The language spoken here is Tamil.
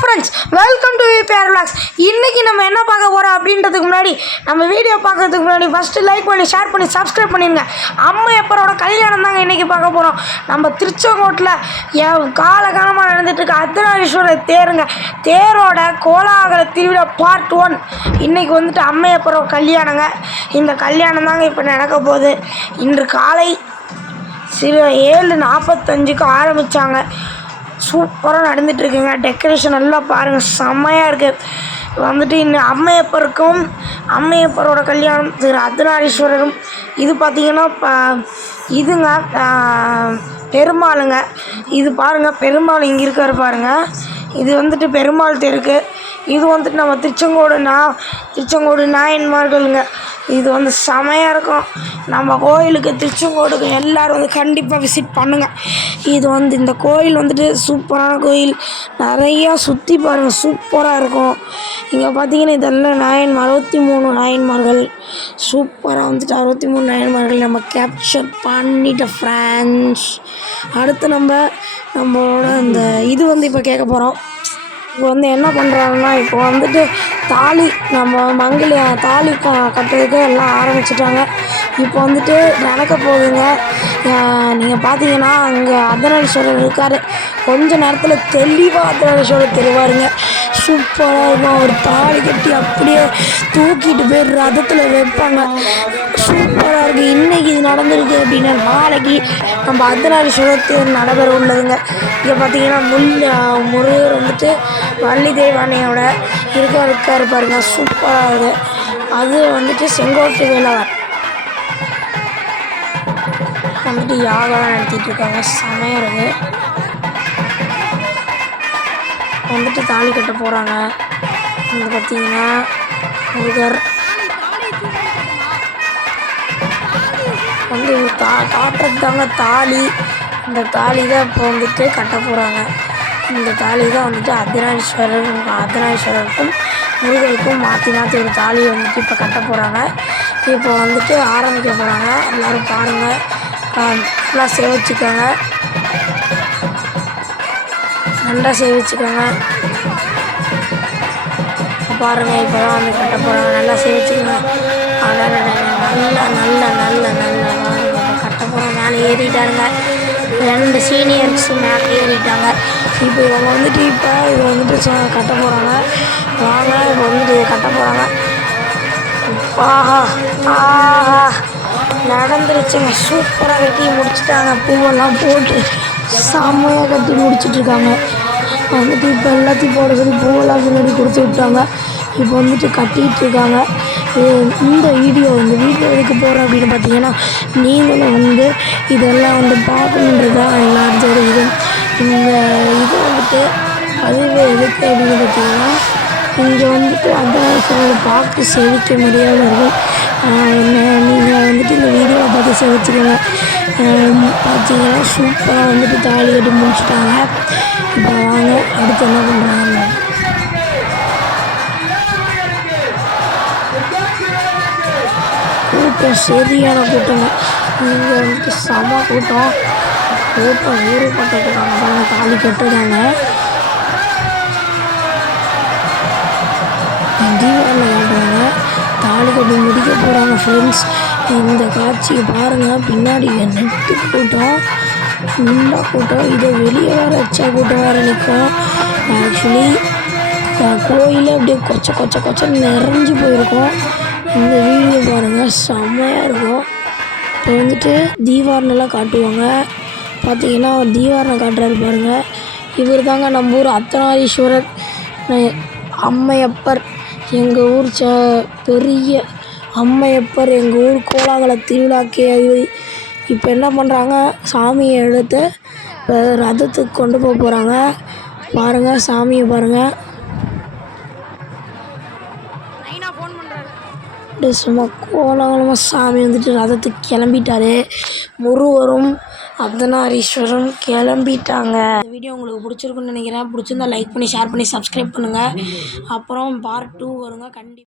Friends, welcome to VPR vlogs. இன்றைக்கி நம்ம என்ன பார்க்க போகிறோம் அப்படின்றதுக்கு முன்னாடி, நம்ம வீடியோ பார்க்கறதுக்கு முன்னாடி ஃபஸ்ட்டு லைக் பண்ணி, ஷேர் பண்ணி, சப்ஸ்கிரைப் பண்ணிடுங்க. அம்மையப்பரோட கல்யாணம் தாங்க இன்றைக்கி பார்க்க போகிறோம். நம்ம திருச்செங்கோட்டில் காலகாலமாக நடந்துகிட்ருக்க அர்த்தநாரீஸ்வரர் தேருங்க. தேரோட கோலாகல திருவிழா பார்ட் 1 இன்றைக்கி வந்துட்டு அம்மையப்பரோட கல்யாணங்க. இந்த கல்யாணம் தாங்க இப்போ நடக்க போகுது. இன்று காலை 7:45க்கு ஆரம்பித்தாங்க. சூப்பராக நடந்துகிட்ருக்குங்க. டெக்கரேஷன் எல்லாம் பாருங்கள், செம்மையாக இருக்குது. வந்துட்டு இன்னும் அம்மையப்பரோட கல்யாணம் திரு அர்த்தநாரீஸ்வரரும். இது பார்த்திங்கன்னா இதுங்க பெருமாளுங்க. இது பாருங்கள், பெருமாள் இங்கே இருக்கார் பாருங்கள். இது வந்துட்டு பெருமாள் தெருக்கு. இது வந்துட்டு நம்ம திருச்செங்கோடு நாயன்மார்களுங்க. இது வந்து செமையாக இருக்கும். நம்ம கோயிலுக்கு திருச்செங்கோடுக்கு எல்லோரும் வந்து கண்டிப்பாக விசிட் பண்ணுங்கள். இது வந்து இந்த கோயில் வந்துட்டு சூப்பரான கோயில். நிறையா சுற்றி பாருங்கள், சூப்பராக இருக்கும். இங்கே பார்த்தீங்கன்னா இதெல்லாம் 63 நாயன்மார்கள். சூப்பராக வந்துட்டு 63 நாயன்மார்கள் நம்ம கேப்சர் பண்ணிட்டோம் ஃப்ரெண்ட்ஸ். அடுத்து நம்மளோட இந்த இது வந்து இப்போ கேட்க போகிறோம். இப்போ வந்து என்ன பண்ணுறாங்கன்னா, இப்போ வந்துட்டு தாலி தாலி கட்டுறதுக்கு எல்லாம் ஆரம்பிச்சிட்டாங்க. இப்போ வந்துட்டு நடக்க போகுதுங்க. நீங்கள் பார்த்தீங்கன்னா அங்கே அர்த்தநாரீஸ்வரர் இருக்கார். கொஞ்ச நேரத்தில் தெளிவாக அர்த்தநாரீஸ்வரர் தெரிவாருங்க. சூப்பராக இருக்கும். ஒரு தாலி கட்டி அப்படியே தூக்கிட்டு போய் ரதத்தில் வைப்பாங்க. சூப்பராக இருக்குது. இன்றைக்கி இது நடந்திருக்கு அப்படின்னா நாளைக்கு நம்ம அர்த்தநாரீஸ்வரர் தேர் நடைபெற உள்ளதுங்க. இங்கே பார்த்தீங்கன்னா முருகர் வந்துட்டு வள்ளி தெய்வானையோட இருக்காரு பாருங்க. சூப்பராக இருக்குது. அது வந்துட்டு செங்கோட்டு வேலவர் வந்துட்டு யாகெல்லாம் நடத்திட்டு இருக்காங்க. செமையாக இருக்குது. வந்துட்டு தாலி கட்ட போகிறாங்க. இங்கே பார்த்தீங்கன்னா முருகர் வந்து காட்டுறது தாங்க தாலி. இந்த தாலி தான் இப்போ வந்துட்டு கட்ட போகிறாங்க. இந்த தாலி தான் வந்துட்டு அர்த்தநாரீஸ்வரருக்கும் முருகருக்கும் மாற்றி ஒரு தாலியை வந்துட்டு இப்போ கட்ட போகிறாங்க. இப்போ வந்துட்டு ஆரம்பிக்க போகிறாங்க. எல்லோரும் பாருங்கள், நல்லா சேவிச்சுக்கோங்க, நல்லா சேவிச்சுக்கோங்க. பாருங்கள், இப்போ தான் வந்து கட்ட போகிறாங்க. நல்லா சேவிச்சுக்கோங்க. நல்லா கட்ட போகிறோம். மேலே ஏறிட்டாருங்க. 2 சீனியர்ஸ் மேலே ஏறிட்டாங்க. இப்போ இவங்க வந்துட்டு இது வந்துட்டு கட்ட போகிறாங்க. வாங்க, இப்போ வந்துட்டு கட்ட போகிறாங்க. ஆஹா நடந்துருச்சுங்க. சூப்பராக கட்டி முடிச்சுட்டாங்க. பூவெல்லாம் போட்டு செம்மையாக கட்டி முடிச்சிட்ருக்காங்க. வந்துட்டு இப்போ எல்லாத்தையும் போட சொல்லி பூவெல்லாம் பின்னாடி கொடுத்து விட்டாங்க. இப்போ வந்துட்டு கட்டிகிட்ருக்காங்க. இந்த வீடியோ எதுக்கு போகிறோம் அப்படின்னு பார்த்தீங்கன்னா, நீங்களும் வந்து இதெல்லாம் வந்து பார்க்கணுன்றது தான் எல்லாத்தோட இது. இந்த இது வந்துட்டு அதுவே எதுக்கு அப்படின்னு பார்த்தீங்கன்னா, இங்கே வந்துட்டு அர்த்தநாரீஸ்வரரை பார்த்து சேவிக்க முடியாதவர்கள் நீங்கள் வந்துட்டு இந்த வீடியோவை பார்த்து சேவிச்சுக்கோங்க. பார்த்தீங்கன்னா சூப்பராக வந்துட்டு தாலி கட்டி முடிச்சுட்டாங்க. இப்போ வாங்க அடுத்து என்ன பண்ணுறாங்க. கூட்டம் சரியான கூட்டங்க. இங்கே வந்துட்டு செம கூட்டம் ஊருப்பட்டுருக்காங்க பாருங்கள். தாலி கட்டுறாங்க. தீபாவளி காட்டுறாங்க. தாலி கட்டி முடிக்க போகிறாங்க ஃப்ரெண்ட்ஸ். இந்த காட்சியை பாருங்கள். பின்னாடி நெட்டு கூட்டம், ஃபுல்லாக கூட்டம். இதை வெளியே வேறு வச்சா கூட்டம் வேறு நிற்கும். ஆக்சுவலி கோயிலே அப்படியே கொச்சை நிறைஞ்சு போயிருக்கும். இந்த வீடியோ பாருங்கள், செம்மையாக இருக்கும். இப்போ வந்துட்டு தீபாவளிலாம் காட்டுவாங்க. பார்த்தீங்கன்னா தீபாவளி காட்டுறாரு பாருங்கள். இவர் தாங்க நம்ம ஊர் அர்த்தநாரீஸ்வரர் அம்மையப்பர். எங்கள் ஊர் பெரிய அம்மையப்பர். எங்கள் ஊர் கோலாகல திருவிழாக்கே இப்போ என்ன பண்ணுறாங்க, சாமியை எடுத்து ரதத்துக்கு கொண்டு போகிறாங்க. பாருங்கள், சாமியை பாருங்கள். சும்மா கோலாகலமாக சாமி வந்துட்டு ரதத்துக்கு கிளம்பிட்டாரு. முருகரும் அர்த்தநாரீஸ்வரரும் கிளம்பிட்டாங்க. இந்த வீடியோ உங்களுக்கு பிடிச்சிருக்குன்னு நினைக்கிறேன். பிடிச்சிருந்தா லைக் பண்ணி, ஷேர் பண்ணி, சப்ஸ்கிரைப் பண்ணுங்கள். அப்புறம் பார்ட் 2 வருங்க கண்டிப்பாக.